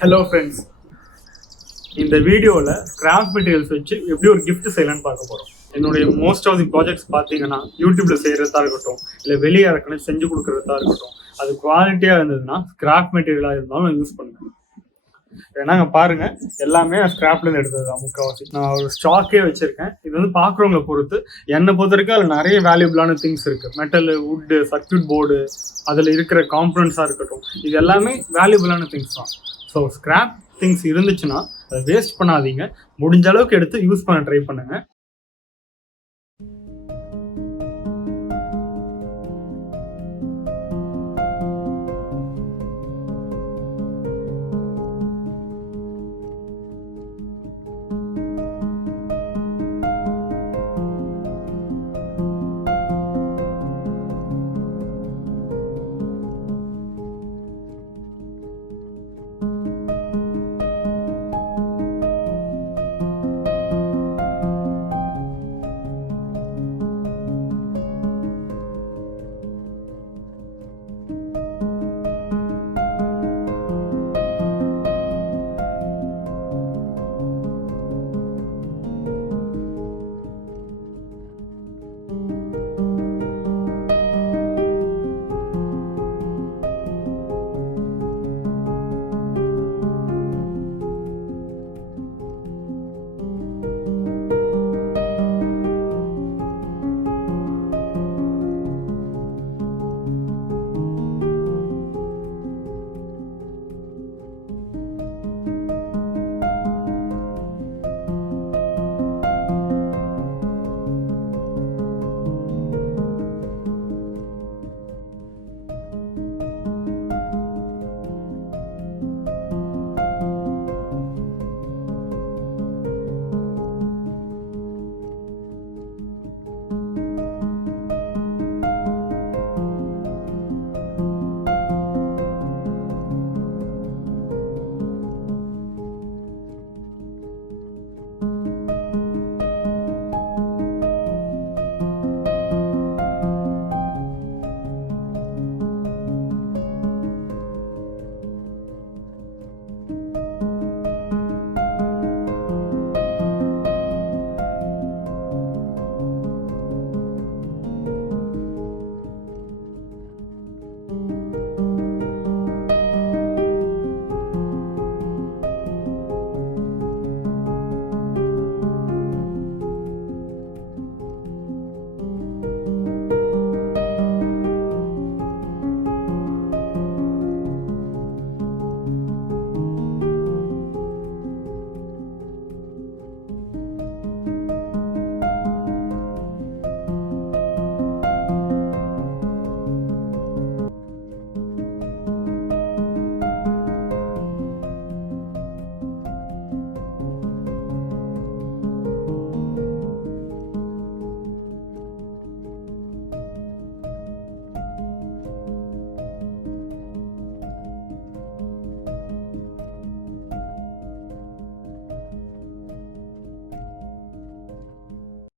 Hello friends, இந்த வீடியோவில் scrap materials வச்சு எப்படி ஒரு கிஃப்ட் செய்யலான்னு பார்க்க போகிறோம். என்னுடைய மோஸ்ட் ஆஃப் தி ப்ராஜெக்ட்ஸ் பார்த்தீங்கன்னா யூடியூப்ல செய்கிறதா இருக்கட்டும், இல்லை வெளியே யாருக்குன்னு செஞ்சு கொடுக்குறதா இருக்கட்டும், அது குவாலிட்டியாக இருந்ததுன்னா ஸ்கிராப் மெட்டீரியலாக இருந்தாலும் நான் யூஸ் பண்ணுவேன். ஏன்னா பாருங்க, எல்லாமே ஸ்கிராப்லேருந்து எடுத்தது தான் முக்கால்வாசி. நான் ஒரு ஸ்டாக்கே வச்சிருக்கேன். இது வந்து பார்க்குறவங்களை பொறுத்து. என்னை பொறுத்த வரைக்கும் அதில் நிறைய வேல்யூபிளான திங்ஸ் இருக்குது. மெட்டலு, வுட்டு, சர்க்யூட் போர்டு, அதில் இருக்கிற காம்பனன்ட்ஸாக இருக்கட்டும், இது எல்லாமே வேல்யூபிளான திங்ஸ் தான். ஸோ ஸ்கிராப் திங்ஸ் இருந்துச்சுன்னா அதை வேஸ்ட் பண்ணாதீங்க. முடிஞ்ச அளவுக்கு எடுத்து யூஸ் பண்ண ட்ரை பண்ணுங்கள்.